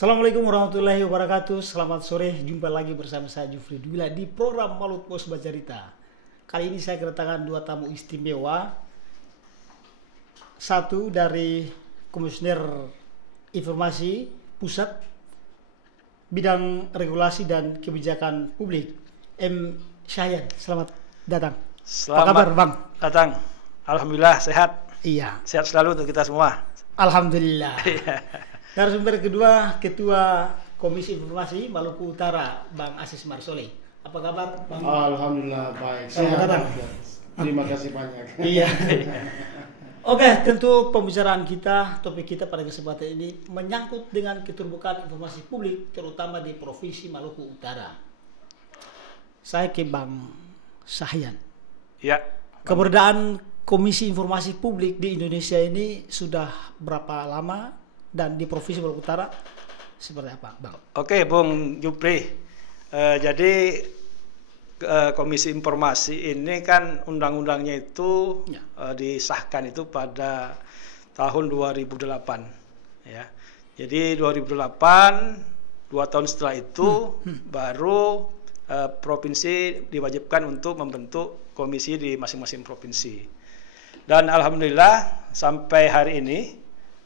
Assalamualaikum warahmatullahi wabarakatuh. Selamat sore, jumpa lagi bersama saya Jufri Dwila di program Malut Pos Bacarita. Kali ini saya kedatangan dua tamu istimewa. Satu dari Komisioner Informasi Pusat Bidang Regulasi dan Kebijakan Publik, M. Syahyan. Selamat datang. Selamat Apa kabar, Bang? datang. Alhamdulillah sehat. Iya. Sehat selalu untuk kita semua. Alhamdulillah. Narasumber kedua, Ketua Komisi Informasi Maluku Utara, Bang Asis Marsole. Apa kabar, Bang? Alhamdulillah baik. Selamat datang. Terima kasih banyak. Iya. Oke, tentu pembicaraan kita, topik kita pada kesempatan ini menyangkut dengan keterbukaan informasi publik, terutama di Provinsi Maluku Utara. Saya ke Bang Syahyan. Ya. Keberadaan Komisi Informasi Publik di Indonesia ini sudah berapa lama? Dan di Provinsi Maluku Utara seperti apa, Bang? Oke, Bung Jupri. Jadi Komisi Informasi ini kan undang-undangnya itu Ya. Disahkan itu pada tahun 2008. Ya. Jadi 2008, 2 tahun setelah itu baru provinsi diwajibkan untuk membentuk komisi di masing-masing provinsi. Dan alhamdulillah sampai hari ini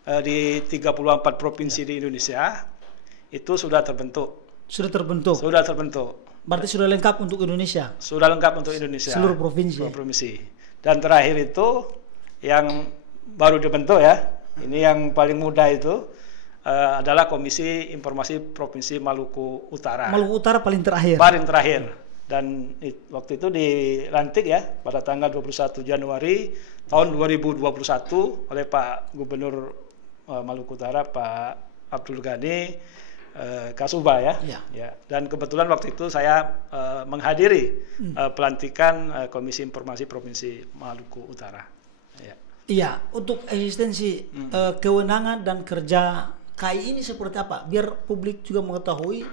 di 34 provinsi di Indonesia itu sudah terbentuk. Sudah terbentuk. Sudah terbentuk. Berarti sudah lengkap untuk Indonesia. Sudah lengkap untuk Indonesia. Seluruh provinsi. Seluruh provinsi. Dan terakhir itu yang baru dibentuk ya. Ini yang paling muda itu adalah Komisi Informasi Provinsi Maluku Utara. Maluku Utara paling terakhir. Paling terakhir. Dan waktu itu dilantik ya pada tanggal 21 Januari tahun 2021 oleh Pak Gubernur Maluku Utara, Pak Abdul Ghani Kasuba ya. Ya. Dan kebetulan waktu itu saya menghadiri pelantikan Komisi Informasi Provinsi Maluku Utara. Ya. Iya, untuk eksistensi kewenangan dan kerja KI ini seperti apa? Biar publik juga mengetahui.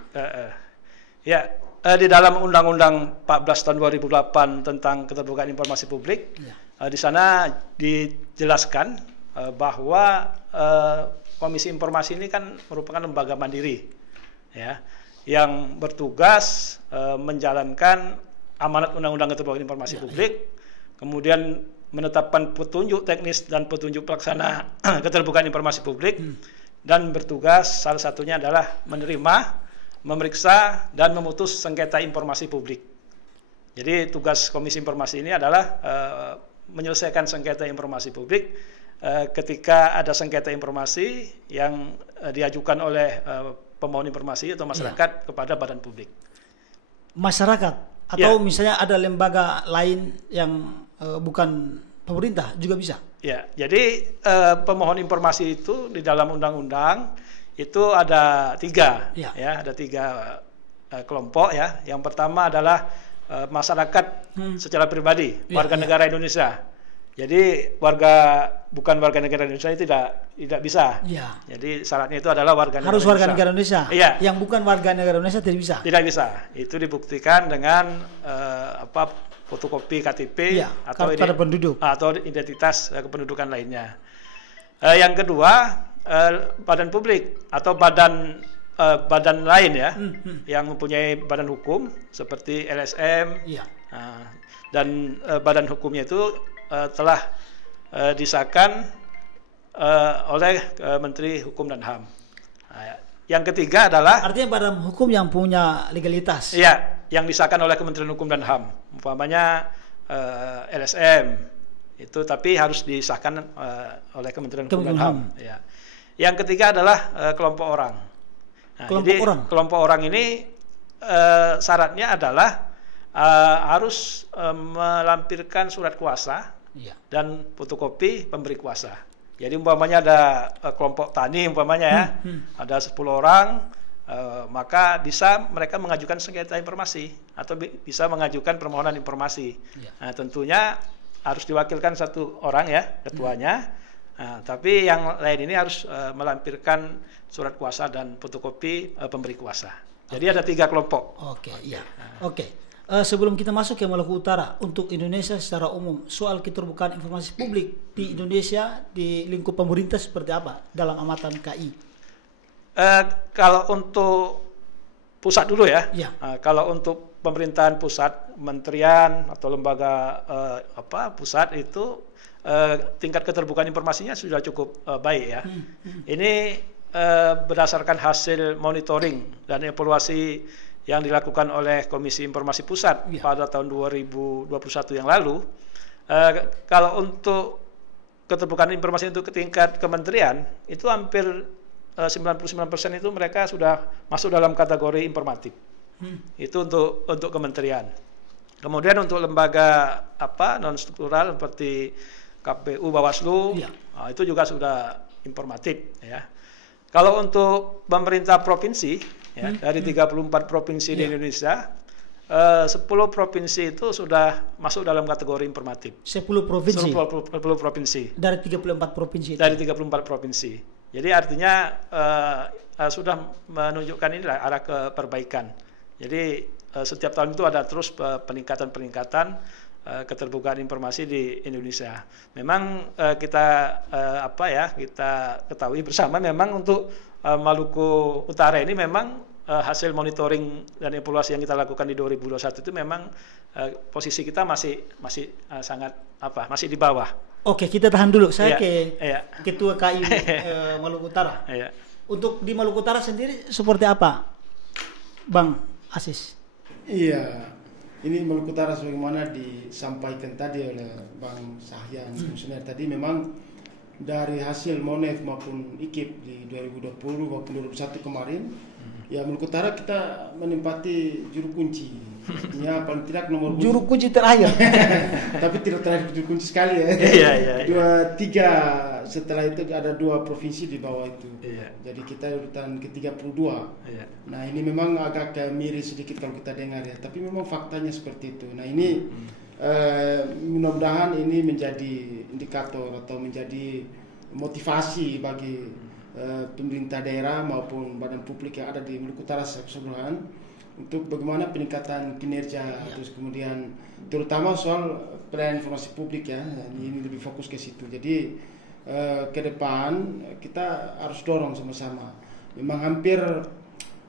Ya, di dalam Undang-Undang 14 tahun 2008 tentang keterbukaan informasi publik, di sana dijelaskan bahwa Komisi Informasi ini kan merupakan lembaga mandiri, ya, yang bertugas menjalankan amanat Undang-Undang Keterbukaan Informasi Publik, kemudian menetapkan petunjuk teknis dan petunjuk pelaksana keterbukaan informasi publik, dan bertugas salah satunya adalah menerima, memeriksa, dan memutus sengketa informasi publik. Jadi tugas Komisi Informasi ini adalah menyelesaikan sengketa informasi publik ketika ada sengketa informasi yang diajukan oleh pemohon informasi atau masyarakat kepada badan publik. Masyarakat atau misalnya ada lembaga lain yang bukan pemerintah juga bisa. Ya, jadi pemohon informasi itu di dalam undang-undang itu ada 3, ya, ada 3 kelompok ya. Yang pertama adalah masyarakat secara pribadi, warga negara Indonesia. Jadi bukan warga negara Indonesia itu tidak bisa. Ya. Jadi syaratnya itu adalah warga negara harus Indonesia. Warga negara Indonesia. Iya. Yang bukan warga negara Indonesia tidak bisa. Tidak bisa. Itu dibuktikan dengan fotokopi KTP atau penduduk atau identitas kependudukan lainnya. Yang kedua, badan publik atau badan lain ya, yang mempunyai badan hukum seperti LSM, dan badan hukumnya itu telah disahkan oleh Menteri Hukum dan HAM. Yang ketiga adalah artinya badan hukum yang punya legalitas. Iya, yang disahkan oleh Kementerian Hukum dan HAM. Umpamanya LSM itu, tapi harus disahkan oleh Kementerian Hukum dan HAM. Ya. Yang ketiga adalah kelompok orang. Nah, kelompok orang ini syaratnya adalah harus melampirkan surat kuasa dan fotokopi pemberi kuasa. Jadi umpamanya ada kelompok tani umpamanya ya, ada 10 orang, maka bisa mereka mengajukan sengketa informasi atau bisa mengajukan permohonan informasi. Nah, tentunya harus diwakilkan 1 orang ya, ketuanya. Nah, tapi yang lain ini harus melampirkan surat kuasa dan fotokopi pemberi kuasa. Jadi ada 3 kelompok. Oke. Sebelum kita masuk ke Maluku Utara, untuk Indonesia secara umum, soal keterbukaan informasi publik di Indonesia di lingkup pemerintah seperti apa dalam amatan KI? Kalau untuk pusat dulu ya. Ya. Kalau untuk pemerintahan pusat, kementerian atau lembaga pusat itu tingkat keterbukaan informasinya sudah cukup baik ya. Ini berdasarkan hasil monitoring dan evaluasi yang dilakukan oleh Komisi Informasi Pusat pada tahun 2021 yang lalu. Kalau untuk keterbukaan informasi untuk tingkat kementerian itu hampir 99% itu mereka sudah masuk dalam kategori informatif. Itu untuk kementerian. Kemudian untuk lembaga non struktural seperti KPU, Bawaslu, itu juga sudah informatif ya. Kalau untuk pemerintah provinsi ya, dari 34 provinsi di Indonesia, 10 provinsi itu sudah masuk dalam kategori informatif. 10 provinsi. 10 provinsi. Dari 34 provinsi. Dari 34 provinsi. Jadi artinya sudah menunjukkan inilah arah ke perbaikan. Jadi setiap tahun itu ada terus peningkatan keterbukaan informasi di Indonesia. Memang kita ketahui bersama memang untuk Maluku Utara ini memang hasil monitoring dan evaluasi yang kita lakukan di 2021 itu memang posisi kita masih sangat masih di bawah. Oke, kita tahan dulu. Saya Iya. Ketua KI Maluku Utara. Iya. Untuk di Maluku Utara sendiri seperti apa, Bang Asis? Iya, ini Maluku Utara sebagaimana disampaikan tadi oleh Bang Sahyan Fungsioner tadi, memang dari hasil Monef maupun IKIP di 2020 maupun 2021 kemarin, ya Maluku Utara kita menempati juru kunci. Ya paling tidak nomor juru kunci terakhir. Tapi tidak terakhir juru kunci sekali ya. Iya. 2-3 setelah itu ada 2 provinsi di bawah itu. Iya. Jadi kita urutan ke-32. Iya. Nah ini memang agak miris sedikit kalau kita dengar ya. Tapi memang faktanya seperti itu. Nah ini mudah-mudahan ini menjadi indikator atau menjadi motivasi bagi pemerintah daerah maupun badan publik yang ada di Maluku Utara keseluruhan untuk bagaimana peningkatan kinerja, terus kemudian terutama soal pelayanan informasi publik ya, ini lebih fokus ke situ. Jadi ke depan kita harus dorong sama-sama. Memang hampir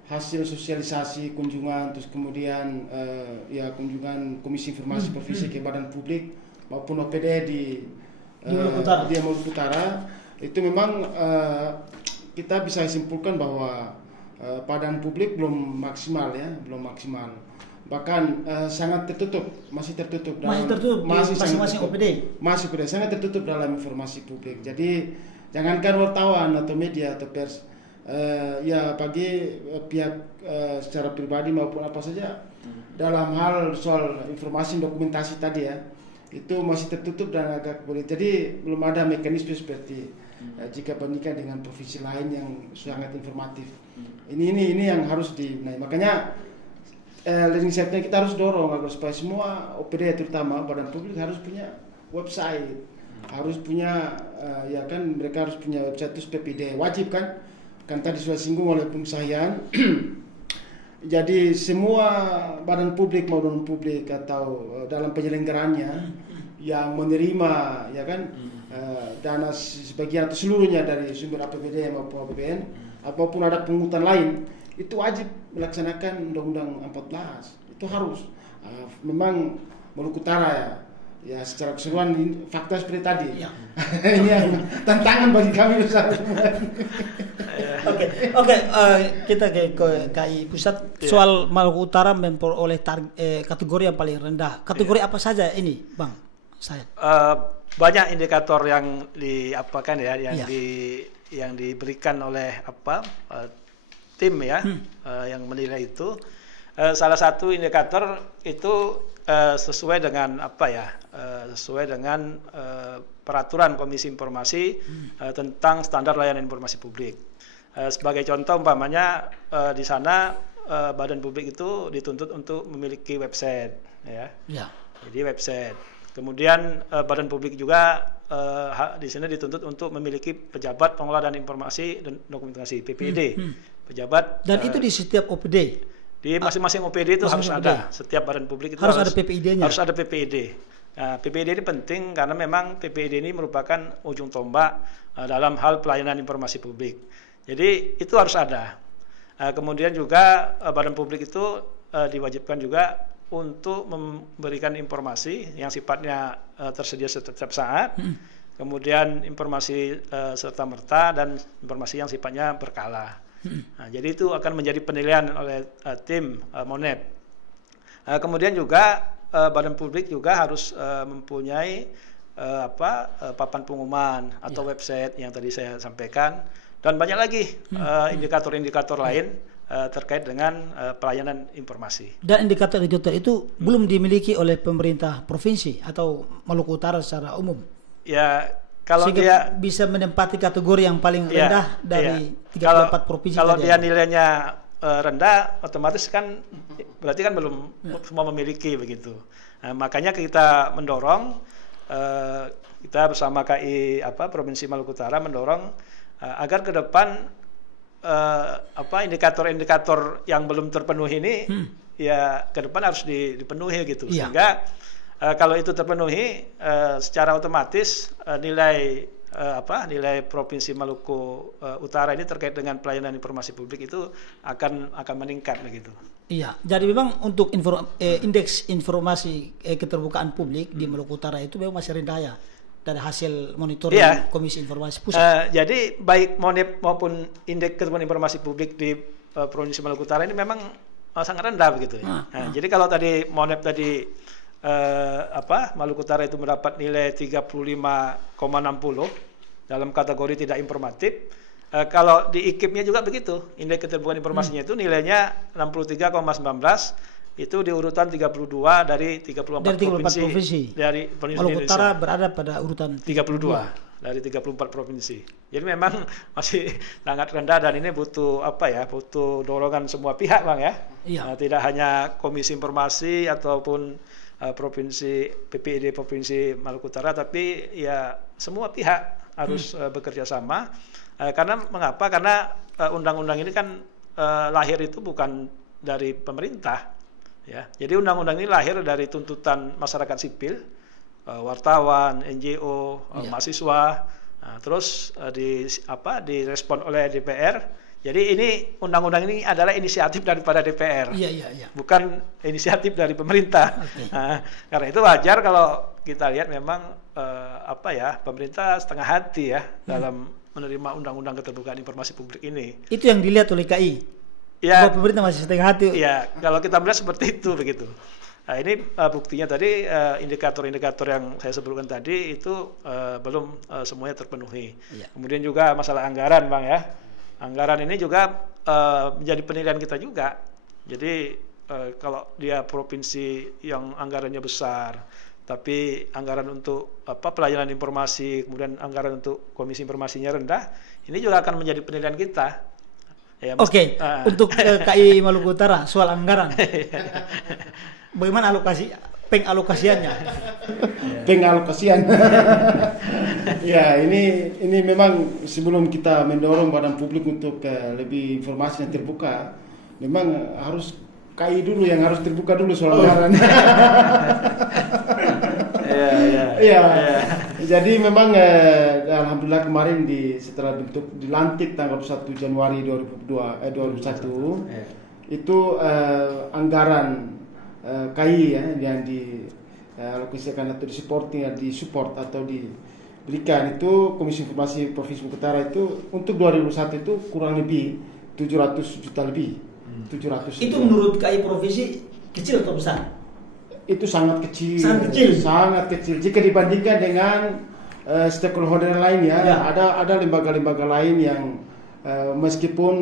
hasil sosialisasi kunjungan, terus kemudian kunjungan Komisi Informasi Provinsi ke badan publik maupun OPD di Maluku Utara itu memang kita bisa simpulkan bahwa pelayanan publik belum maksimal. Bahkan sangat tertutup, masih tertutup masing-masing OPD. Masih sangat tertutup dalam informasi publik. Jadi jangankan wartawan atau media atau pers, bagi pihak secara pribadi maupun apa saja dalam hal soal informasi dokumentasi tadi ya, itu masih tertutup dan agak boleh. Jadi belum ada mekanisme seperti jika bandingkan dengan provinsi lain yang sangat informatif. Ini yang harus makanya leading sector kita harus dorong agar supaya semua OPD terutama badan publik harus punya website, harus punya mereka harus punya website itu PPD wajib kan tadi sudah singgung oleh Bung Sahyan. Jadi semua badan publik maupun publik atau dalam penyelenggaranya yang menerima dana sebagian atau seluruhnya dari sumber APBD maupun APBN apapun ada pungutan lain itu wajib melaksanakan Undang-Undang 14. Itu harus memang Maluku Utara ya secara keseluruhan fakta seperti tadi. Ini yang tantangan bagi kami bersama. Oke, kita ke KI Pusat. Soal Maluku Utara memperoleh kategori yang paling rendah. Kategori apa saja ini, Bang? Saya. Banyak indikator yang yang diberikan oleh tim ya, yang menilai itu. Salah satu indikator itu sesuai dengan sesuai dengan peraturan Komisi Informasi tentang standar layanan informasi publik. Sebagai contoh umpamanya di sana badan publik itu dituntut untuk memiliki website ya. Jadi website. Kemudian badan publik juga di sini dituntut untuk memiliki pejabat pengelola dan informasi dan dokumentasi (PPD). Pejabat dan itu di setiap OPD. Di masing-masing OPD itu harus ada. Setiap badan publik itu harus ada PPID-nya. Harus ada PPID. Nah, PPID ini penting karena memang PPID ini merupakan ujung tombak dalam hal pelayanan informasi publik. Jadi itu harus ada. Kemudian juga badan publik itu diwajibkan juga untuk memberikan informasi yang sifatnya tersedia setiap saat, kemudian informasi serta-merta dan informasi yang sifatnya berkala. Nah, jadi itu akan menjadi penilaian oleh tim Monep. Kemudian juga badan publik juga harus mempunyai papan pengumuman atau website yang tadi saya sampaikan, dan banyak lagi indikator-indikator lain terkait dengan pelayanan informasi. Dan indikator-indikator itu belum dimiliki oleh pemerintah provinsi atau Maluku Utara secara umum. Ya, kalau sehingga dia bisa menempati kategori yang paling rendah dari 34 provinsi. Kalau dia nilainya rendah, otomatis kan berarti kan belum semua memiliki begitu. Nah, makanya kita mendorong, kita bersama KI Provinsi Maluku Utara mendorong agar ke depan indikator-indikator yang belum terpenuhi ini ya ke depan harus dipenuhi gitu. Sehingga kalau itu terpenuhi secara otomatis nilai Provinsi Maluku Utara ini terkait dengan pelayanan informasi publik itu akan meningkat begitu. Iya, jadi memang untuk indeks informasi keterbukaan publik di Maluku Utara itu memang masih rendah ya dari hasil monitoring Komisi Informasi Pusat. Jadi baik Monep maupun indeks keterbukaan informasi publik di Provinsi Maluku Utara ini memang sangat rendah begitu. Jadi kalau tadi Monep tadi Maluku Utara itu mendapat nilai 35,60 dalam kategori tidak informatif. Kalau di IKIP-nya juga begitu, indeks keterbukaan informasinya itu nilainya 63,19, itu di urutan 32 dari 34 provinsi. Dari provinsi Maluku Utara berada pada urutan 32 dari 34 provinsi. Jadi memang masih sangat rendah dan ini butuh butuh dorongan semua pihak, Bang ya. Tidak hanya Komisi Informasi ataupun provinsi PPID Provinsi Maluku Utara, tapi ya semua pihak harus bekerja sama. Karena mengapa? Karena undang-undang ini kan lahir itu bukan dari pemerintah, ya. Jadi undang-undang ini lahir dari tuntutan masyarakat sipil, wartawan, NGO, mahasiswa, terus direspon oleh DPR. Jadi ini undang-undang ini adalah inisiatif daripada DPR, bukan inisiatif dari pemerintah. Karena itu wajar kalau kita lihat memang pemerintah setengah hati ya dalam menerima undang-undang keterbukaan informasi publik ini. Itu yang dilihat oleh KI. Ya, bahwa pemerintah masih setengah hati. Ya, kalau kita melihat seperti itu begitu. Nah, ini buktinya tadi indikator-indikator yang saya sebutkan tadi itu belum semuanya terpenuhi. Kemudian juga masalah anggaran, Bang ya. Anggaran ini juga menjadi penilaian kita juga. Jadi kalau dia provinsi yang anggarannya besar, tapi anggaran untuk pelayanan informasi, kemudian anggaran untuk komisi informasinya rendah, ini juga akan menjadi penilaian kita. Ya, untuk KI Maluku Utara soal anggaran, bagaimana pengalokasiannya? Pengalokasian. Ya, ini memang sebelum kita mendorong badan publik untuk lebih informasi yang terbuka, memang harus KI dulu yang harus terbuka dulu soal anggaran. Jadi memang alhamdulillah kemarin setelah dilantik tanggal 1 Januari 2021 itu anggaran KI yang dialokasikan atau disupport atau diberikan itu Komisi Informasi Provinsi Maluku Utara itu untuk 2021 itu kurang lebih 700 juta lebih. 700 itu menurut KI provinsi kecil atau besar? Itu sangat kecil. Sangat kecil jika dibandingkan dengan stakeholder lain ya. Ada lembaga-lembaga lain yang meskipun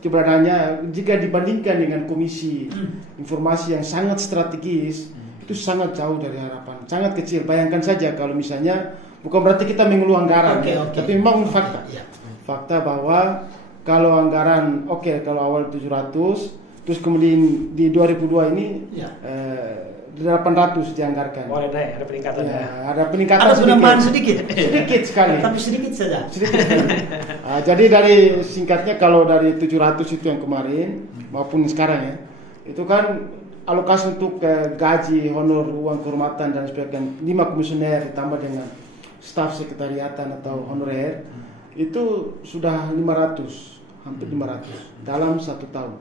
keberadaannya jika dibandingkan dengan Komisi Informasi yang sangat strategis itu sangat jauh dari harapan, sangat kecil. Bayangkan saja kalau misalnya, bukan berarti kita mengeluh anggaran, tapi memang fakta. Fakta bahwa kalau anggaran kalau awal 700, terus kemudian di 2002 ini 800 dianggarkan. Oh, ada peningkatan ya. Ada peningkatan. Ada penambahan sedikit sekali. Tapi sedikit saja. Jadi dari singkatnya kalau dari 700 itu yang kemarin maupun sekarang ya, itu kan alokasi untuk gaji, honor, uang kehormatan dan sebagainya 5 komisioner ditambah dengan staf sekretariatan atau honorer itu sudah 500, hampir 500 dalam 1 tahun.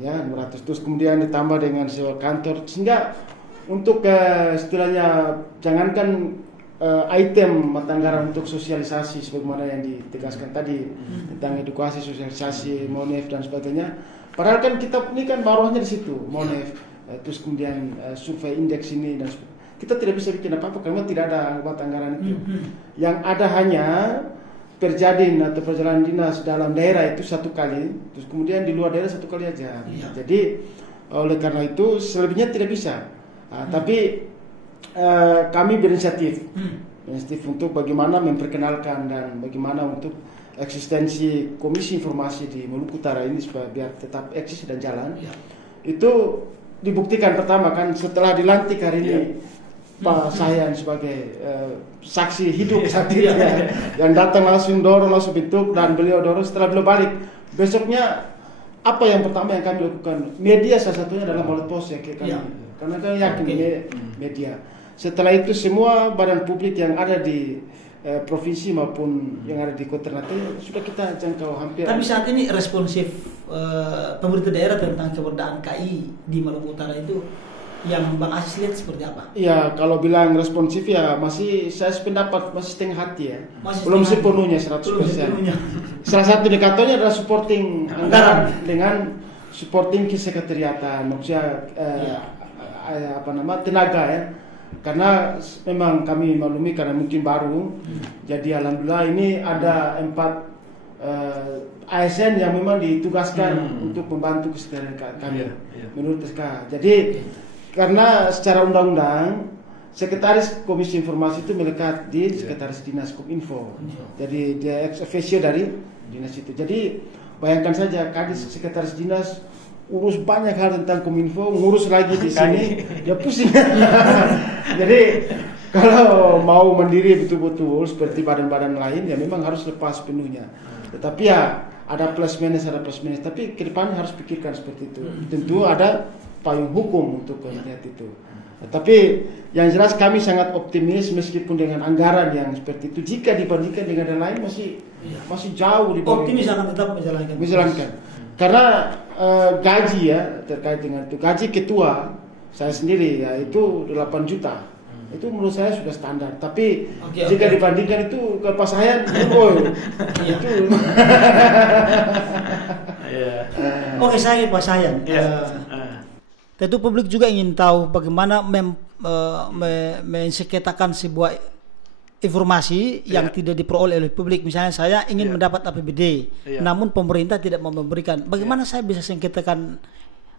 Ya, 500. Terus kemudian ditambah dengan sewa kantor, sehingga untuk istilahnya jangankan item mata anggaran untuk sosialisasi sebagaimana yang ditegaskan tadi tentang edukasi, sosialisasi, MONEF dan sebagainya. Padahal kan kita ini kan maruahnya di situ, MONEF, terus kemudian survei indeks ini dan sebagainya. Kita tidak bisa bikin apa-apa karena tidak ada mata anggaran itu. Yang ada hanya perjadin atau perjalanan dinas dalam daerah itu 1 kali, terus kemudian di luar daerah 1 kali aja. Jadi oleh karena itu selebihnya tidak bisa. Tapi kami berinisiatif untuk bagaimana memperkenalkan dan bagaimana untuk eksistensi Komisi Informasi di Maluku Utara ini supaya biar tetap eksis dan jalan. Itu dibuktikan pertama kan setelah dilantik hari ini Pak Sayan sebagai saksi hidup saat itu yang datang langsung dorong, langsung bentuk, dan beliau dorong. Setelah beliau balik besoknya, apa yang pertama yang kami lakukan? Media salah satunya adalah Malepost ya kami, karena kami yakin media. Setelah itu semua badan publik yang ada di provinsi maupun yang ada di Kota Ternate sudah kita jangkau hampir. Tapi saat ini responsif pemerintah daerah tentang keberadaan KI di Maluku Utara itu yang Bang Aziz lihat seperti apa? Ya, kalau bilang responsif ya masih saya sependapat, masih setengah hati ya. Belum sepenuhnya 100%. Salah satu indikatornya adalah supporting anggaran dengan supporting kesekretariatan, maksudnya tenaga ya. Karena memang kami maklumi karena mungkin baru, jadi alhamdulillah ini ada 4 ASN yang memang ditugaskan untuk membantu kesekretariatan kami menurut SK. Jadi karena secara undang-undang sekretaris Komisi Informasi itu melekat di sekretaris Dinas Kominfo. Jadi dia ex officio dari dinas itu. Jadi bayangkan saja kadis sekretaris dinas urus banyak hal tentang Kominfo, ngurus lagi di sini, dia pusing. Jadi kalau mau mandiri betul-betul seperti badan-badan lain ya memang harus lepas penuhnya. Tetapi ya ada plus minus, tapi ke depan harus pikirkan seperti itu. Tentu ada payung hukum untuk melihat itu. Tapi yang jelas kami sangat optimis meskipun dengan anggaran yang seperti itu, jika dibandingkan dengan yang lain masih jauh di bawah. Optimis akan tetap menjalankan. Karena gaji ya terkait dengan itu, gaji ketua saya sendiri ya itu 8 juta. Itu menurut saya sudah standar. Tapi jika dibandingkan itu ke Pak Sayan, itu. Oke, saya Pak Sayan. Tentu publik juga ingin tahu bagaimana menseketakan sebuah informasi yang tidak diperoleh oleh publik. Misalnya saya ingin mendapat APBD, namun pemerintah tidak mau memberikan. Bagaimana saya bisa sengketakan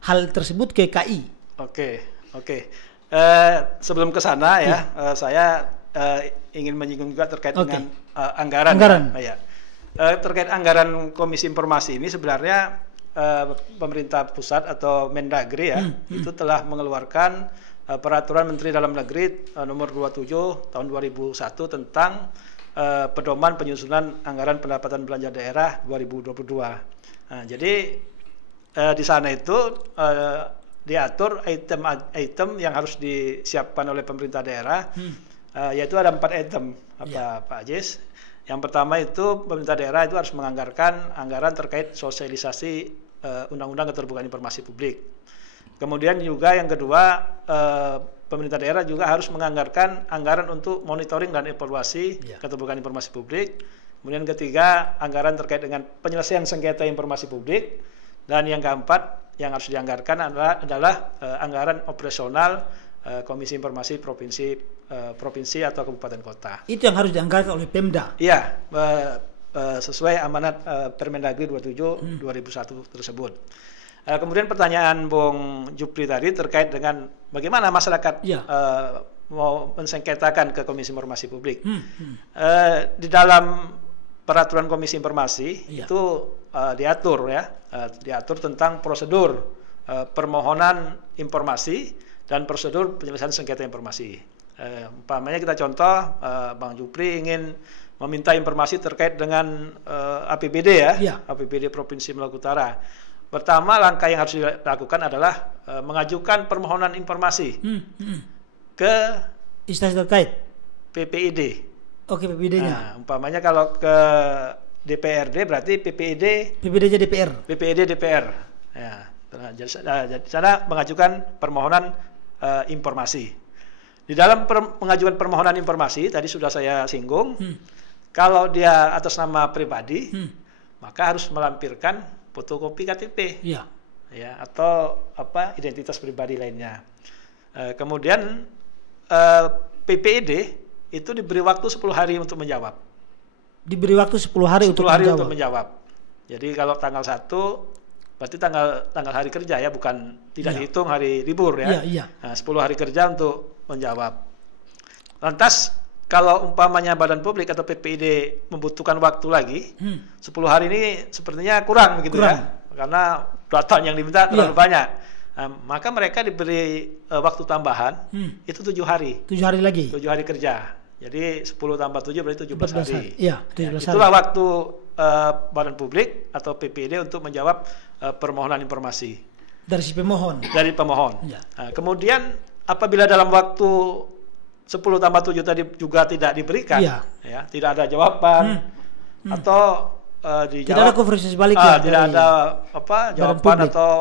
hal tersebut ke KI? Oke. Sebelum ke sana saya ingin menyinggung juga terkait dengan anggaran. Terkait anggaran Komisi Informasi ini sebenarnya pemerintah pusat atau Mendagri itu telah mengeluarkan Peraturan Menteri Dalam Negeri nomor 27 tahun 2001 tentang pedoman penyusunan anggaran pendapatan belanja daerah 2022. Nah, jadi di sana itu diatur item-item yang harus disiapkan oleh pemerintah daerah, yaitu ada 4 item Pak Aziz. Yang pertama itu pemerintah daerah itu harus menganggarkan anggaran terkait sosialisasi Undang-Undang Keterbukaan Informasi Publik. Kemudian juga yang kedua, pemerintah daerah juga harus menganggarkan anggaran untuk monitoring dan evaluasi keterbukaan informasi publik. Kemudian ketiga, anggaran terkait dengan penyelesaian sengketa informasi publik. Dan yang keempat yang harus dianggarkan adalah anggaran operasional Komisi Informasi provinsi atau kabupaten kota. Itu yang harus dianggarkan oleh Pemda. Iya, sesuai amanat Permendagri 27 2001 tersebut. Kemudian pertanyaan Bung Jupri tadi terkait dengan bagaimana masyarakat mau mensengketakan ke Komisi Informasi Publik. Di dalam peraturan Komisi Informasi itu diatur tentang prosedur permohonan informasi dan prosedur penyelesaian sengketa informasi. Umpamanya kita contoh, Bang Jupri ingin meminta informasi terkait dengan APBD APBD Provinsi Maluku Utara. Pertama, langkah yang harus dilakukan adalah mengajukan permohonan informasi ke instansi terkait, PPID, Oke, PPD-nya. Nah, umpamanya kalau ke DPRD berarti PPD-nya DPR. PPD DPR. Ya, jadi sana mengajukan permohonan informasi. Di dalam mengajukan permohonan informasi tadi sudah saya singgung, kalau dia atas nama pribadi, maka harus melampirkan fotokopi KTP, Iya. ya, atau identitas pribadi lainnya. Kemudian PPD itu diberi waktu 10 hari untuk menjawab. Diberi waktu 10 hari 10 untuk hari menjawab. untuk menjawab. Jadi kalau tanggal 1 berarti tanggal hari kerja ya, bukan tidak Iya. dihitung hari libur ya. Iya, iya. Nah, 10 hari kerja untuk menjawab. Lantas kalau umpamanya badan publik atau PPD membutuhkan waktu lagi, 10 hari ini sepertinya kurang begitu ya. Karena data yang diminta terlalu banyak. Nah, maka mereka diberi waktu tambahan itu 7 hari. 7 hari lagi. 7 hari kerja. Jadi 10 tambah 7 berarti 17 hari. Iya, 17 hari. Itulah waktu badan publik atau PPD untuk menjawab permohonan informasi Dari si pemohon. dari pemohon. Ya. Nah, kemudian apabila dalam waktu 10 tambah 7 tadi juga tidak diberikan, Iya. ya, tidak ada jawaban atau dijawab, Tidak ada konferensi balik ya. tidak dari- ada jawaban publik. atau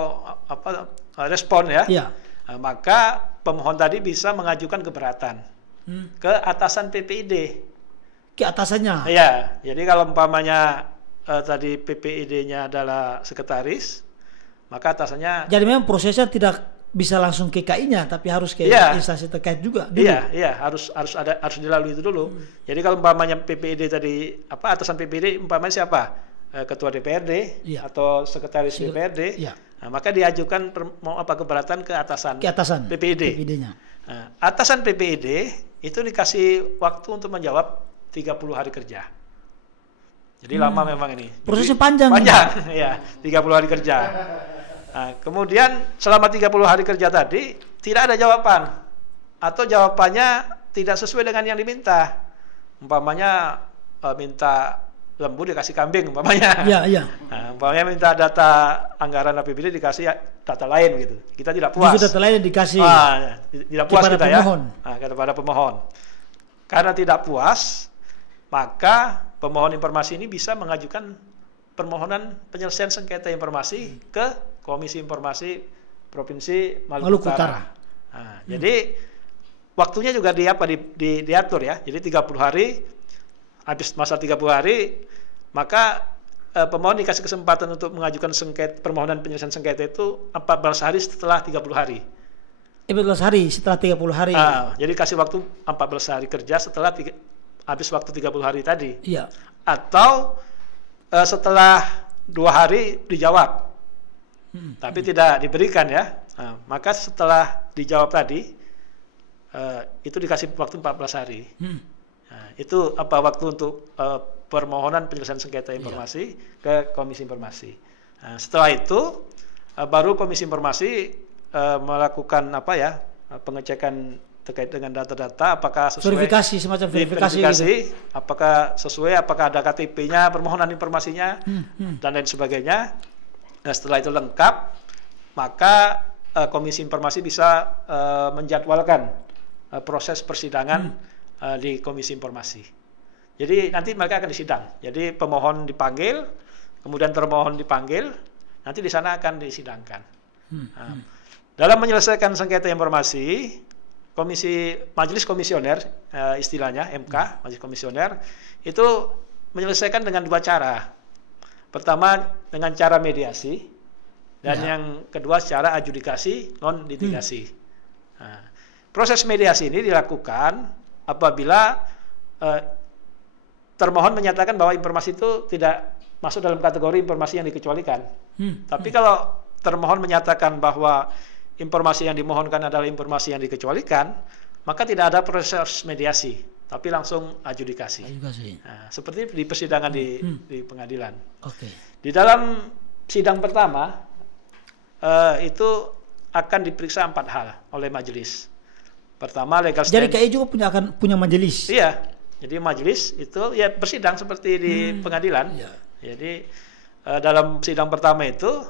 respon ya. Iya. Nah, maka pemohon tadi bisa mengajukan keberatan ke atasan PPID. Ke atasannya. Ya, jadi kalau umpamanya tadi PPID-nya adalah sekretaris, maka atasannya Jadi memang prosesnya tidak bisa langsung ke KI-nya, tapi harus ke Iya. instansi terkait juga dulu. iya harus dilalui itu dulu. Jadi kalau umpamanya PPID tadi atasan PPID umpamanya siapa? Ketua DPRD Iya. atau sekretaris DPRD. Iya. Nah, maka diajukan keberatan ke atasan Ke atasan PPID. PPD-nya. Nah, atasan PPID itu dikasih waktu untuk menjawab 30 hari kerja. Jadi lama memang ini. Prosesnya Jadi, panjang. Panjang, ya, 30 hari kerja. Nah, kemudian selama 30 hari kerja tadi tidak ada jawaban atau jawabannya tidak sesuai dengan yang diminta. Umpamanya minta lembu dikasih kambing umpamanya. Iya, iya. Nah, umpamanya minta data anggaran APBD dikasih data lain gitu. Kita tidak puas. Itu data lain dikasih Tidak puas kepada kita pemohon. ya. Nah, kepada pemohon. Karena tidak puas, maka pemohon informasi ini bisa mengajukan permohonan penyelesaian sengketa informasi ke Komisi Informasi Provinsi Maluku Utara. Nah, jadi waktunya juga diatur ya. Jadi 30 hari, habis masa 30 hari, maka pemohon dikasih kesempatan untuk mengajukan permohonan penyelesaian sengketa itu 14 hari setelah 30 hari. 14 hari setelah 30 hari. Jadi kasih waktu 14 hari kerja setelah habis waktu 30 hari tadi. Iya. Atau setelah 2 hari dijawab. Tapi tidak diberikan ya. Nah, maka setelah dijawab tadi itu dikasih waktu 14 hari. Nah, itu waktu untuk permohonan penyelesaian sengketa informasi ke Komisi Informasi. Nah, setelah itu baru Komisi Informasi melakukan pengecekan terkait dengan data-data apakah sesuai, semacam verifikasi gitu. apakah sesuai, apakah ada KTP-nya, permohonan informasinya dan lain sebagainya. Nah, setelah itu lengkap, maka Komisi Informasi bisa menjadwalkan proses persidangan di Komisi Informasi. Jadi nanti mereka akan disidang. Jadi pemohon dipanggil, kemudian termohon dipanggil, nanti di sana akan disidangkan. Nah, dalam menyelesaikan sengketa informasi, Majelis Komisioner istilahnya MK, Majelis Komisioner itu menyelesaikan dengan 2 cara. Pertama dengan cara mediasi dan yang kedua secara adjudikasi non litigasi. Nah, proses mediasi ini dilakukan apabila termohon menyatakan bahwa informasi itu tidak masuk dalam kategori informasi yang dikecualikan. Tapi kalau termohon menyatakan bahwa informasi yang dimohonkan adalah informasi yang dikecualikan, maka tidak ada proses mediasi, tapi langsung adjudikasi. Nah, seperti di persidangan di pengadilan. Di dalam sidang pertama itu akan diperiksa 4 hal oleh majelis. Pertama legal standing. Jadi KI juga punya majelis. Iya. Jadi majelis itu ya bersidang seperti di pengadilan. Iya. Jadi dalam sidang pertama itu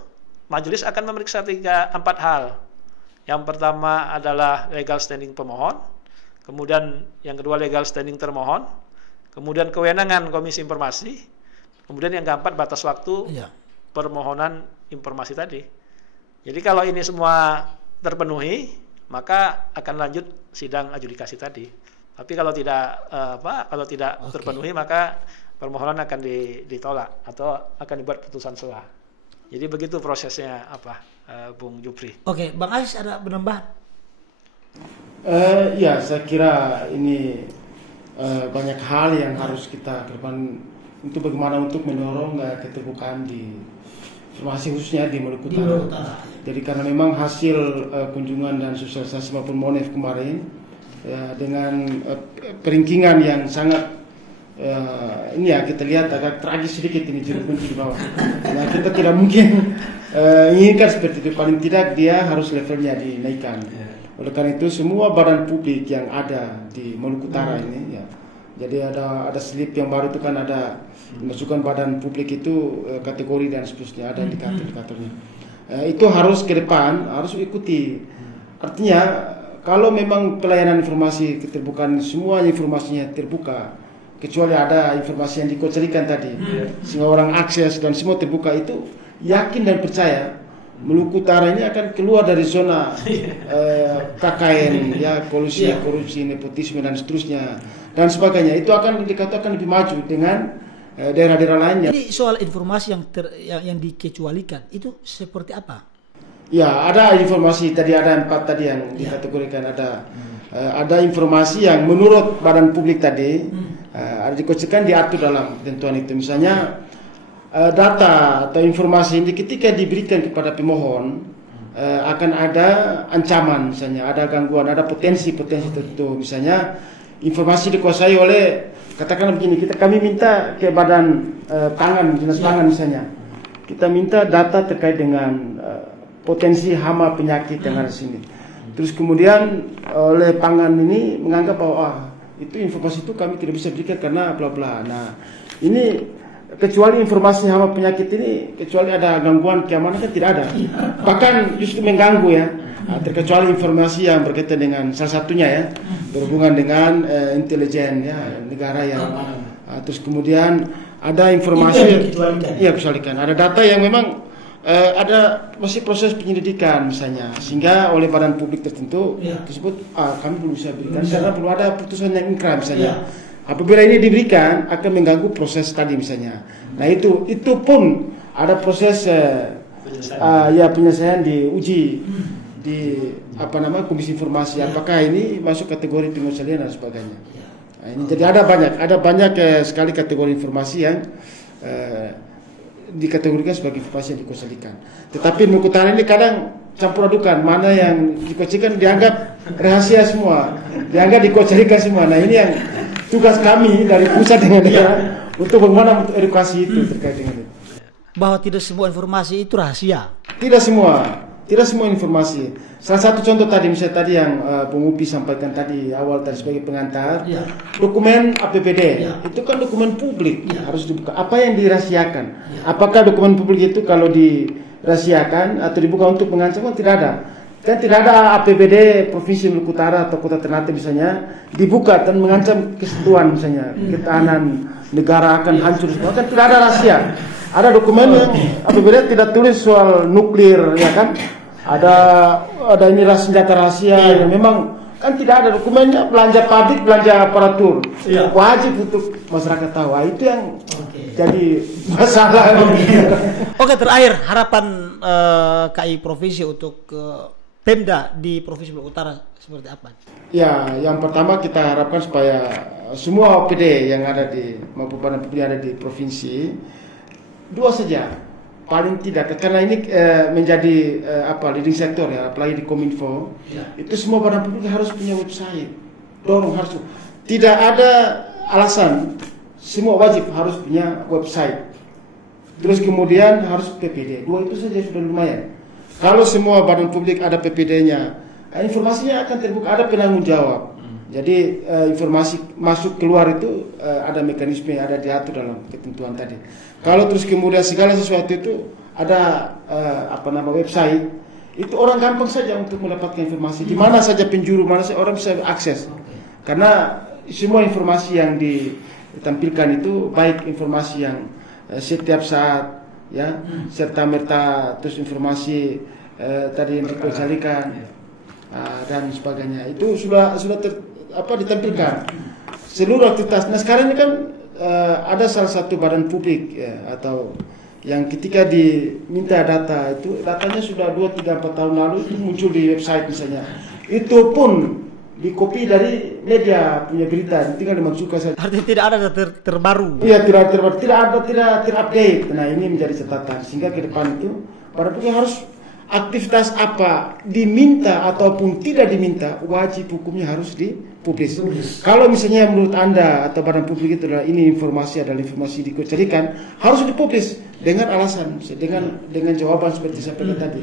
majelis akan memeriksa 4 hal. Yang pertama adalah legal standing pemohon, kemudian yang kedua legal standing termohon, kemudian kewenangan Komisi Informasi, kemudian yang keempat batas waktu Ya. permohonan informasi tadi. Jadi kalau ini semua terpenuhi, maka akan lanjut sidang adjudikasi tadi. Tapi kalau tidak terpenuhi, maka permohonan akan ditolak atau akan dibuat putusan selah. Jadi begitu prosesnya Bung Jupri. Oke, Bang Aziz ada penambah? Ya, saya kira ini banyak hal yang harus kita ke depan untuk bagaimana untuk mendorong keterbukaan di informasi khususnya di Maluku Utara. Jadi karena memang hasil kunjungan dan sosialisasi maupun MONEF kemarin ya, dengan peringkingan yang sangat ini ya kita lihat agak tragis sedikit ini jeruk kunci di bawah. Nah, kita tidak mungkin inginkan seperti itu. Paling tidak dia harus levelnya dinaikkan. Oleh karena itu semua badan publik yang ada di Maluku Utara ini ya. Jadi ada slip yang baru itu kan ada masukan badan publik itu kategori dan seterusnya ada indikator-indikatornya. Itu harus ke depan harus ikuti. Artinya kalau memang pelayanan informasi keterbukaan semua informasinya terbuka kecuali ada informasi yang dikocelikan tadi sehingga orang akses dan semua terbuka, itu yakin dan percaya Maluku Utara ini akan keluar dari zona KKN ya, korupsi, nepotisme dan seterusnya dan sebagainya. Itu akan indikator akan lebih maju dengan daerah-daerah lainnya. Jadi soal informasi yang dikecualikan itu seperti apa? Ya, ada informasi tadi ada 4 tadi yang dikategorikan ada informasi yang menurut badan publik tadi ada dikocekkan diatur dalam ketentuan itu. Misalnya data atau informasi ini ketika diberikan kepada pemohon akan ada ancaman, misalnya ada gangguan, ada potensi-potensi tertentu. Misalnya informasi dikuasai oleh, katakanlah begini, kami minta ke badan pangan, dinas pangan misalnya, kita minta data terkait dengan potensi hama penyakit yang ada di sini. Terus kemudian oleh pangan ini menganggap bahwa itu informasi itu kami tidak bisa berikan karena bla bla. Nah, ini kecuali informasi hama penyakit ini, kecuali ada gangguan keamanan kan tidak ada. Bahkan justru mengganggu ya. Terkecuali informasi yang berkaitan dengan salah satunya ya berhubungan dengan intelijen ya negara yang terus kemudian ada informasi kecualikan. Ada data yang memang ada masih proses penyelidikan misalnya, sehingga oleh badan publik tertentu tersebut kami belum bisa berikan karena belum ada putusan yang inkrah misalnya. Apabila ini diberikan akan mengganggu proses tadi misalnya. Nah itu pun ada proses penyelesaian diuji di Komisi Informasi, apakah ini masuk kategori pengecualian dan sebagainya. Nah, ini jadi ada banyak sekali kategori informasi yang dikategorikan sebagai informasi yang dikecualikan. Tetapi Maluku Utara ini kadang campur adukan, mana yang dikecualikan dianggap rahasia semua, dianggap dikecualikan semua. Nah ini yang tugas kami dari pusat dengan daerah untuk bagaimana edukasi itu terkait dengan itu. Bahwa tidak semua informasi itu rahasia. Tidak semua informasi. Salah satu contoh tadi misalnya tadi yang Bung Upi sampaikan tadi awal tadi sebagai pengantar, dokumen APBD itu kan dokumen publik harus dibuka. Apa yang dirahasiakan? Apakah dokumen publik itu kalau dirahasiakan atau dibuka untuk mengancam? Kan tidak ada. Kan tidak ada APBD Provinsi Maluku Utara atau Kota Ternate misalnya dibuka dan mengancam kesatuan misalnya ketahanan negara akan hancur semua. Kan tidak ada rahasia. Ada dokumen yang APBD tidak tulis soal nuklir ya kan? Ada ini senjata rahasia yang memang kan tidak ada dokumennya, belanja pabrik, belanja aparatur. Wajib untuk masyarakat tahu. Itu yang jadi masalah. Oke, terakhir harapan KI provinsi untuk Pemda di Provinsi Maluku Utara seperti apa? Ya, yang pertama kita harapkan supaya semua OPD yang ada maupun badan publik yang ada di provinsi 2 saja paling tidak, karena ini menjadi leading sektor ya, apalagi di Kominfo itu semua badan publik harus punya website, harus tidak ada alasan, semua wajib harus punya website, terus kemudian harus PPD, 2 itu saja sudah lumayan. Kalau semua badan publik ada PPD-nya, informasinya akan terbuka, ada penanggung jawab. Jadi informasi masuk keluar itu ada mekanisme, ada diatur dalam ketentuan tadi. Kalau terus kemudian segala sesuatu itu ada website, itu orang gampang saja untuk mendapatkan informasi. Di mana saja penjuru, mana saja orang bisa akses. Karena semua informasi yang ditampilkan itu baik informasi yang setiap saat ya, serta merta, terus informasi tadi yang dikecualikan dan sebagainya, itu sudah ditampilkan seluruh aktivitas. Nah sekarang ini kan ada salah satu badan publik ya, atau yang ketika diminta data itu, datanya sudah 2, 3, 4 tahun lalu itu muncul di website misalnya, itu pun dikopi dari media punya berita, tinggal dimasukkan saja. Artinya tidak ada data terbaru. Iya, tidak terbaru, tidak ada, tidak terupdate. Nah ini menjadi catatan, sehingga ke depan itu badan publik harus aktivitas apa diminta ataupun tidak diminta, wajib hukumnya harus dipublis. Kalau misalnya menurut Anda atau badan publik itu adalah ini adalah informasi dikecualikan, harus dipublis dengan alasan, dengan jawaban seperti saya sampaikan tadi.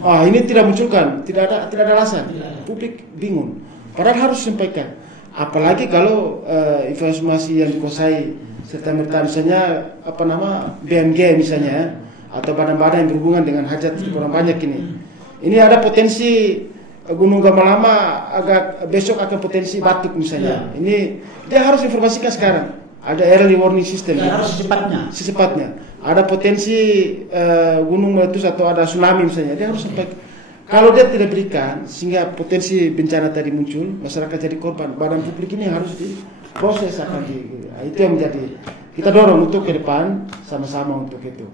Ini tidak munculkan, tidak ada alasan. Publik bingung. Padahal harus disampaikan. Apalagi kalau informasi yang dikuasai serta merta misalnya BMG misalnya, atau badan-badan yang berhubungan dengan hajat orang banyak ini. Ini ada potensi Gunung Gamalama besok akan potensi batuk misalnya. Ini dia harus informasikan sekarang. Ada early warning system. Harus secepatnya. Ada potensi gunung meletus atau ada tsunami misalnya. Dia harus sampaikan. Kalau dia tidak berikan, sehingga potensi bencana tadi muncul, masyarakat jadi korban. Badan publik ini harus diproses itu yang menjadi kita dorong untuk ke depan sama-sama untuk itu.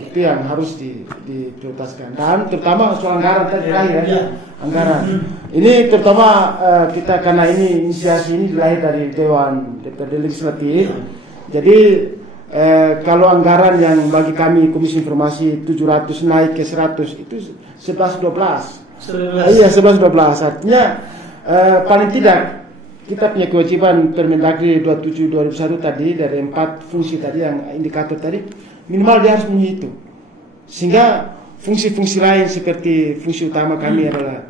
Itu yang harus diprioritaskan. Dan terutama soal anggaran tadi terakhir anggaran. Ini terutama kita karena ini inisiasi ini dilahir dari Dewan DPRD Legislatif. Jadi kalau anggaran yang bagi kami Komisi Informasi 700 naik ke 100 itu 11-12. Iya 11-12. Artinya paling tidak kita punya kewajiban Permendagri 27/2001 tadi dari 4 fungsi tadi yang indikator tadi, minimal dia harus menghitung. Sehingga fungsi-fungsi lain seperti fungsi utama kami adalah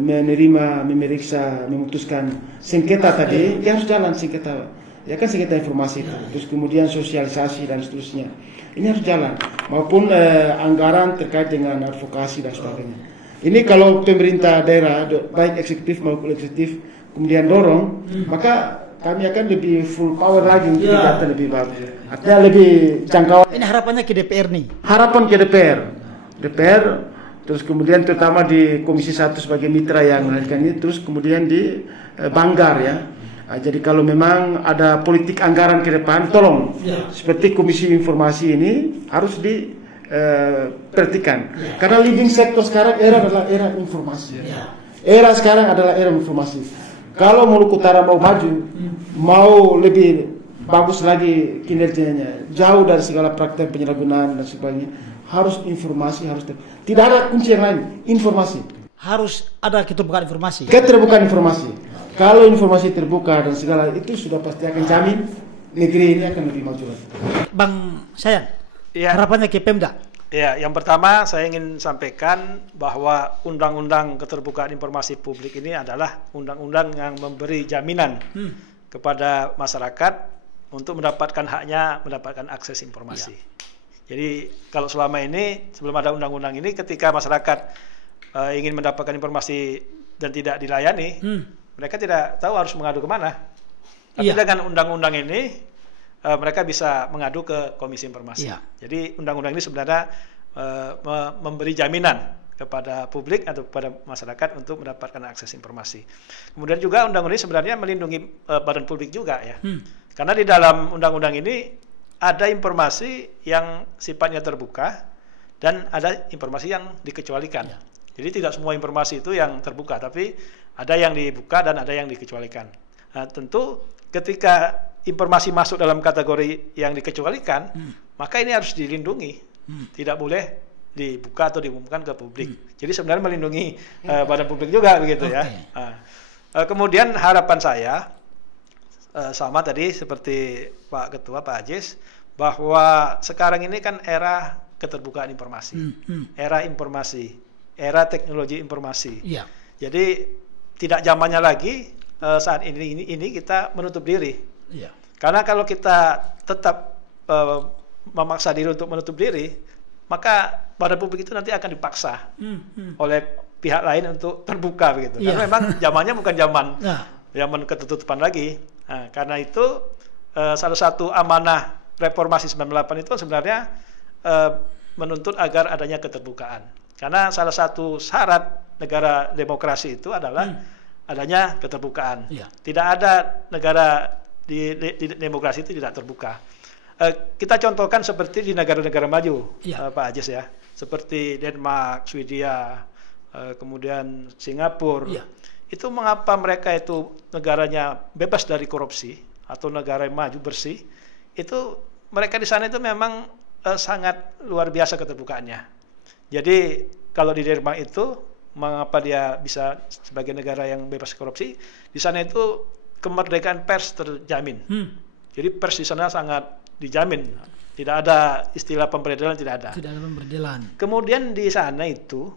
menerima, memeriksa, memutuskan sengketa tadi, dia harus jalan sengketa. Ya kan sengketa informasi itu. Terus kemudian sosialisasi dan seterusnya. Ini harus jalan. Maupun anggaran terkait dengan advokasi dan sebagainya. Ini kalau pemerintah daerah baik eksekutif maupun legislatif kemudian dorong, maka kami akan lebih full power lagi untuk data lebih bagus. Artinya lebih jangkauan. Ini harapannya ke DPR nih. Harapan ke DPR, terus kemudian terutama di Komisi 1 sebagai mitra yang melahirkan ini, terus kemudian di Banggar ya. Jadi kalau memang ada politik anggaran ke depan, tolong seperti Komisi Informasi ini harus diperhatikan. Karena leading sektor sekarang adalah era informasi. Era sekarang adalah era informasi. Kalau Maluku Utara mau maju, mau lebih bagus lagi kinerjanya, jauh dari segala praktek penyalahgunaan dan sebagainya, harus informasi, tidak ada kunci yang lain, informasi. Harus ada keterbukaan informasi. Keterbukaan informasi. Kalau informasi terbuka dan segala itu sudah pasti akan jamin negeri ini akan lebih maju lagi. Bang Sayan, harapannya ke Pemda. Ya, yang pertama saya ingin sampaikan bahwa Undang-Undang Keterbukaan Informasi Publik ini adalah undang-undang yang memberi jaminan kepada masyarakat untuk mendapatkan haknya, mendapatkan akses informasi. Jadi kalau selama ini sebelum ada undang-undang ini, ketika masyarakat ingin mendapatkan informasi dan tidak dilayani, mereka tidak tahu harus mengadu kemana. Tapi dengan undang-undang ini mereka bisa mengadu ke Komisi Informasi. Jadi undang-undang ini sebenarnya memberi jaminan kepada publik atau kepada masyarakat untuk mendapatkan akses informasi. Kemudian juga undang-undang ini sebenarnya melindungi badan publik juga ya. Karena di dalam undang-undang ini ada informasi yang sifatnya terbuka dan ada informasi yang dikecualikan. Jadi tidak semua informasi itu yang terbuka, tapi ada yang dibuka dan ada yang dikecualikan. Nah, tentu ketika informasi masuk dalam kategori yang dikecualikan, maka ini harus dilindungi. Tidak boleh dibuka atau diumumkan ke publik. Jadi sebenarnya melindungi badan publik juga begitu ya. Kemudian harapan saya sama tadi seperti Pak Ketua, Pak Ajis, bahwa sekarang ini kan era keterbukaan informasi, era informasi, era teknologi informasi. Jadi tidak zamannya lagi saat ini kita menutup diri. Karena kalau kita tetap memaksa diri untuk menutup diri, maka badan publik itu nanti akan dipaksa oleh pihak lain untuk terbuka begitu. Karena memang zamannya bukan zaman ketertutupan lagi. Nah, karena itu salah satu amanah reformasi 98 itu sebenarnya menuntut agar adanya keterbukaan. Karena salah satu syarat negara demokrasi itu adalah adanya keterbukaan. Iya. Tidak ada negara di demokrasi itu tidak terbuka. Kita contohkan seperti di negara-negara maju, Pak Ajis ya, seperti Denmark, Swedia, kemudian Singapura. Iya. Itu mengapa mereka itu negaranya bebas dari korupsi atau negara yang maju bersih? Itu mereka di sana itu memang sangat luar biasa keterbukaannya. Jadi kalau di Denmark itu mengapa dia bisa sebagai negara yang bebas korupsi? Di sana itu kemerdekaan pers terjamin. Jadi pers di sana sangat dijamin. Tidak ada istilah pemberedelan, tidak ada. Tidak ada pemberedelan. Kemudian di sana itu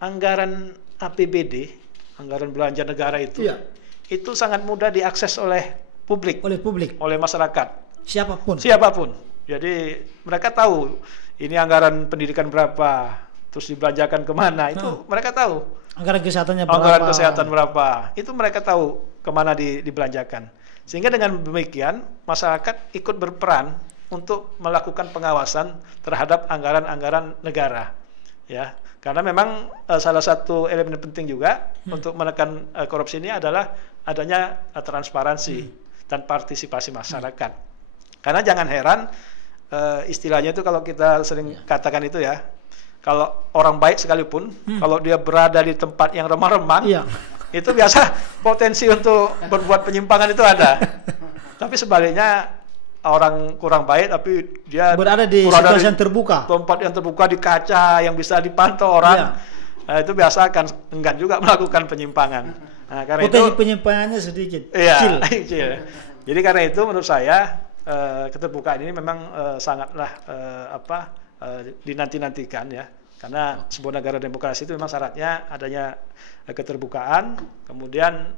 anggaran APBD, anggaran belanja negara itu sangat mudah diakses oleh publik, oleh masyarakat. Siapapun. Jadi mereka tahu ini anggaran pendidikan berapa, terus dibelanjakan kemana, itu mereka tahu. Anggaran kesehatannya berapa. Anggaran kesehatan berapa, itu mereka tahu kemana dibelanjakan. Sehingga dengan demikian masyarakat ikut berperan untuk melakukan pengawasan terhadap anggaran-anggaran negara. Ya, karena memang salah satu elemen penting juga untuk menekan korupsi ini adalah adanya transparansi dan partisipasi masyarakat. Karena jangan heran istilahnya itu kalau kita sering katakan itu ya, kalau orang baik sekalipun kalau dia berada di tempat yang remang-remang, itu biasa potensi untuk berbuat penyimpangan itu ada. Tapi sebaliknya orang kurang baik tapi dia berada di situasi yang terbuka, tempat yang terbuka, di kaca yang bisa dipantau orang, itu biasa akan enggan juga melakukan penyimpangan. Nah, karena potensi penyimpangannya sedikit, kecil. Jadi karena itu menurut saya keterbukaan ini memang sangatlah dinanti-nantikan ya, karena sebuah negara demokrasi itu memang syaratnya adanya keterbukaan, kemudian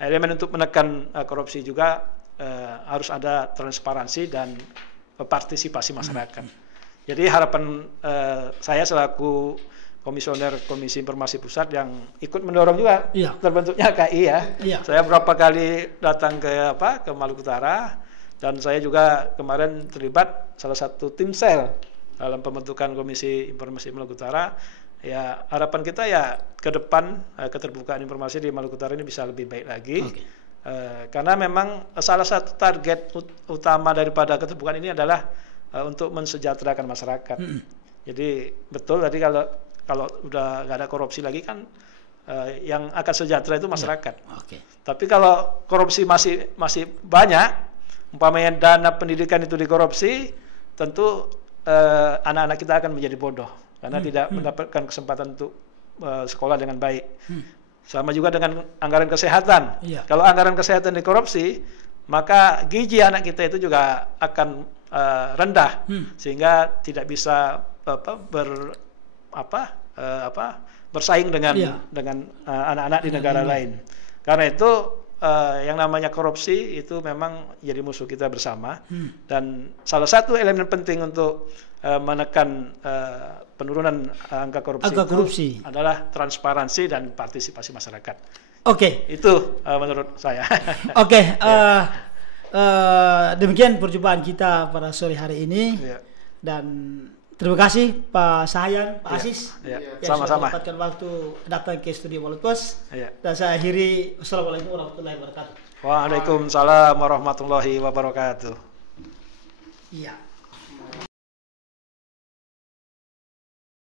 elemen untuk menekan korupsi juga harus ada transparansi dan partisipasi masyarakat. Jadi harapan saya selaku komisioner Komisi Informasi Pusat yang ikut mendorong juga terbentuknya KI ya. Saya berapa kali datang ke Maluku Utara, dan saya juga kemarin terlibat salah satu tim sel dalam pembentukan Komisi Informasi Maluku Utara. Ya, harapan kita ya ke depan keterbukaan informasi di Maluku Utara ini bisa lebih baik lagi. Karena memang salah satu target utama daripada keterbukaan ini adalah untuk mensejahterakan masyarakat. Jadi betul tadi kalau udah nggak ada korupsi lagi kan yang akan sejahtera itu masyarakat. Tapi kalau korupsi masih banyak, umpamanya dana pendidikan itu dikorupsi, tentu anak-anak kita akan menjadi bodoh karena tidak mendapatkan kesempatan untuk sekolah dengan baik. Sama juga dengan anggaran kesehatan. Kalau anggaran kesehatan dikorupsi, maka gizi anak kita itu juga akan rendah, sehingga tidak bisa bersaing dengan anak-anak di negara lain. Karena itu yang namanya korupsi itu memang jadi musuh kita bersama, dan salah satu elemen penting untuk menekan penurunan angka korupsi itu adalah transparansi dan partisipasi masyarakat. Itu menurut saya. Demikian perjumpaan kita pada sore hari ini, dan terima kasih Pak Sahyan, Pak Asis yang sudah mendapatkan waktu datang ke studio Malutus. Dan saya akhiri, wassalamualaikum warahmatullahi wabarakatuh. Waalaikumsalam warahmatullahi wabarakatuh.